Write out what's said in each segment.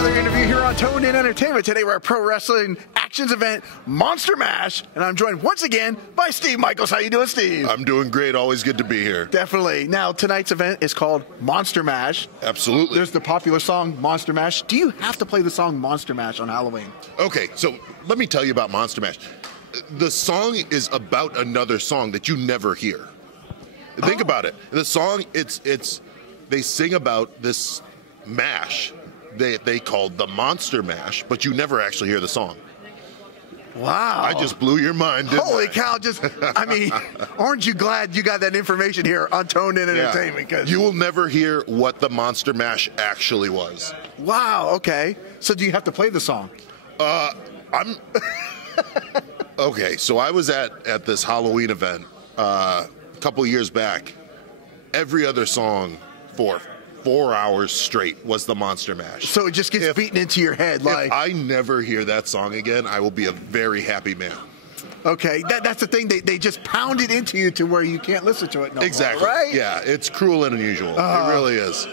another interview here on Tone In Entertainment. Today we're at Pro Wrestling Actions event, Monster Mash, and I'm joined once again by Steve Michaels. How you doing, Steve? I'm doing great. Always good to be here. Definitely. Now, tonight's event is called Monster Mash. Absolutely. There's the popular song, Monster Mash. Do you have to play the song Monster Mash on Halloween? Okay, so let me tell you about Monster Mash. The song is about another song that you never hear. Think about it. The song, they sing about this mash they called the Monster Mash, but you never actually hear the song. Wow. I just blew your mind, didn't Holy I? cow, I mean, aren't you glad you got that information here on Tone In Entertainment? Yeah. You will never hear what the Monster Mash actually was. Wow, okay. So do you have to play the song? Okay, so I was at this Halloween event a couple years back. Every other song for 4 hours straight was the Monster Mash. So it just gets beaten into your head. Like, if I never hear that song again, I will be a very happy man. Okay, that's the thing. They just pound it into you to where you can't listen to it no Exactly. more, right? Yeah, it's cruel and unusual. It really is.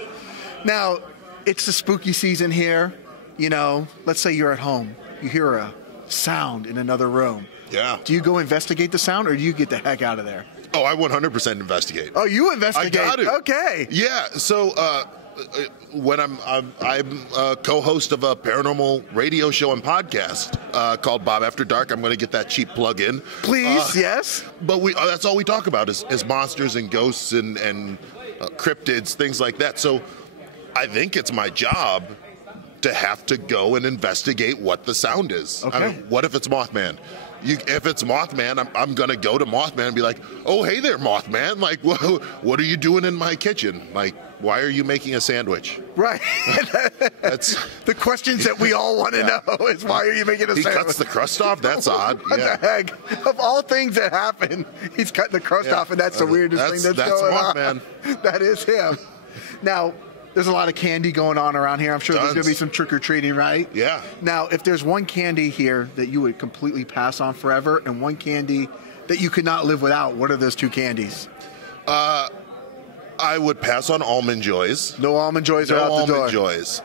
Now, it's the spooky season here. You know, let's say you're at home. You hear a sound in another room. Yeah. Do you go investigate the sound, or do you get the heck out of there? Oh, I 100% investigate. Oh, you investigate? I got it. Okay. Yeah. So when I'm a co-host of a paranormal radio show and podcast called Bob After Dark. I'm going to get that cheap plug in. Please, yes. But that's all we talk about is monsters and ghosts and cryptids, things like that. So I think it's my job to have to go and investigate what the sound is. Okay. I mean, what if it's Mothman? If it's Mothman, I'm going to go to Mothman and be like, oh, hey there, Mothman. Like, what are you doing in my kitchen? Like, why are you making a sandwich? Right. That's the questions that we all want to know is why are you making a sandwich? He cuts the crust off? That's odd. What the heck? Of all things that happen, he's cutting the crust off, and that's the weirdest thing that's going on. That is him. Now, there's a lot of candy going on around here. I'm sure there's going to be some trick-or-treating, right? Yeah. Now, if there's one candy here that you would completely pass on forever and one candy that you could not live without, what are those two candies? I would pass on Almond Joys. No Almond Joys are out the door. No Almond Joys.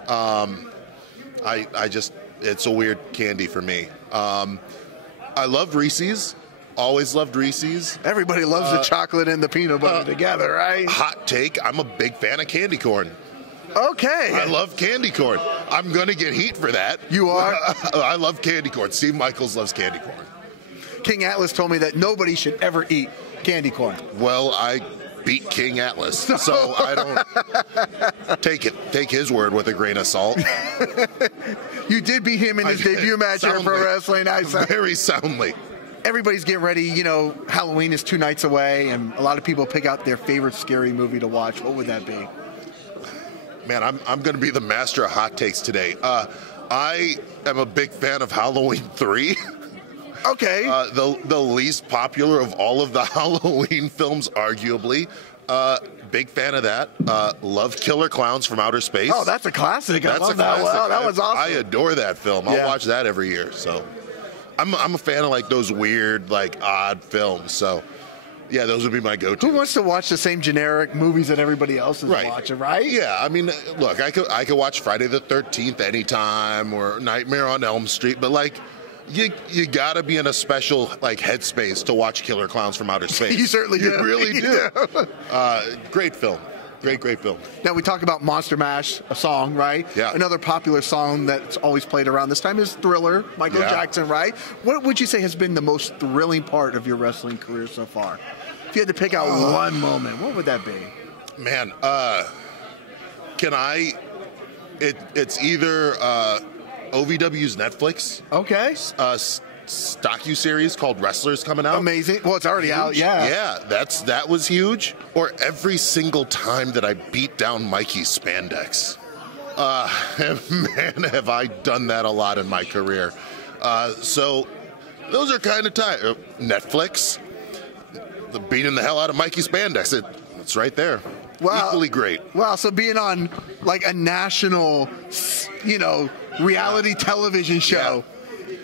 I just, it's a weird candy for me. I love Reese's. Always loved Reese's. Everybody loves the chocolate and the peanut butter together, right? Hot take, I'm a big fan of candy corn. Okay. I love candy corn. I'm going to get heat for that. You are? I love candy corn. Steve Michaels loves candy corn. King Atlas told me that nobody should ever eat candy corn. Well, I beat King Atlas, so I don't take his word with a grain of salt. You did beat him in his debut match here in Pro Wrestling. Very soundly. Everybody's getting ready. You know, Halloween is 2 nights away, and a lot of people pick out their favorite scary movie to watch. What would that be? Man, I'm going to be the master of hot takes today. I am a big fan of Halloween 3. Okay. The least popular of all of the Halloween films, arguably. Big fan of that. Love Killer Clowns from Outer Space. Oh, that's a classic. That's I love a classic. That. Wow, that was awesome. I adore that film. I'll watch that every year. So I'm a fan of like those weird, like odd films. So yeah, those would be my go-to. Who wants to watch the same generic movies that everybody else is watching, right? Yeah, I mean, look, I could watch Friday the 13th anytime or Nightmare on Elm Street, but like you got to be in a special like headspace to watch Killer Clowns from Outer Space. You certainly do. You really do. Great film. Great film. Now, we talk about Monster Mash, a song, right? Yeah. Another popular song that's always played around this time is Thriller, Michael Jackson, right? What would you say has been the most thrilling part of your wrestling career so far? If you had to pick out one moment, what would that be? Man, it's either OVW's Netflix. Okay. Docu-series called Wrestlers coming out. Amazing. Well, it's already out, yeah. Yeah, that was huge. Or every single time that I beat down Mikey Spandex. Man, have I done that a lot in my career. So those are kind of tight. Netflix, the beating the hell out of Mikey Spandex. It's right there. Wow. Equally great. Wow, so being on like a national, reality television show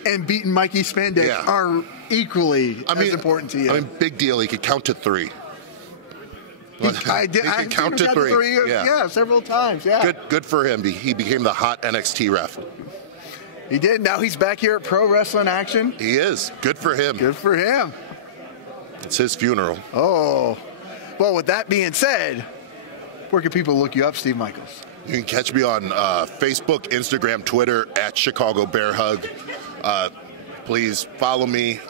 and beating Mikey Spandex are equally as important to you. I mean, big deal. He could count to 3. I can count to three. Yeah, several times. Yeah. Good for him. He became the hot NXT ref. He did. Now he's back here at Pro Wrestling Action. He is. Good for him. Good for him. It's his funeral. Oh. Well, with that being said, where can people look you up, Steve Michaels? You can catch me on Facebook, Instagram, Twitter, at Chicago Bearhug. Please follow me.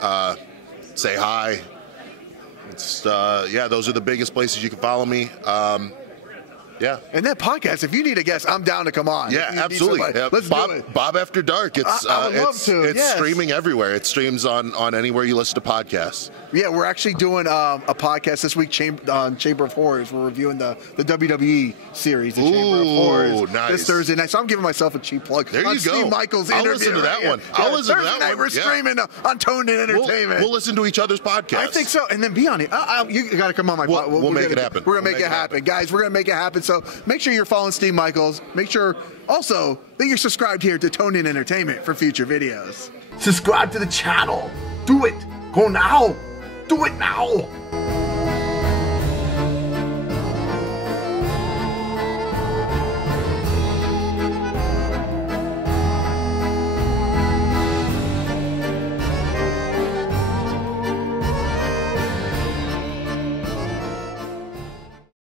Say hi. It's those are the biggest places you can follow me. Yeah. And that podcast, if you need a guest, I'm down to come on. Yeah, absolutely. Yeah, Let's do it. Bob After Dark. I would love to. It's streaming everywhere. It streams on anywhere you listen to podcasts. Yeah, we're actually doing a podcast this week, Chamber of Horrors. We're reviewing the WWE series, the Chamber of Horrors, nice. this Thursday night. So I'm giving myself a cheap plug. There you go. Steve Michaels' I'll interview. listen to that one. I'll listen to that one. We're streaming on Toned In Entertainment. We'll listen to each other's podcasts. I think so. And then be on it. You got to come on my podcast. We'll make it happen. We're going to make it happen. Guys, we're going to make it happen. So make sure you're following Steve Michaels. Make sure also that you're subscribed here to Toned In Entertainment for future videos. Subscribe to the channel. Do it. Go now. Do it now.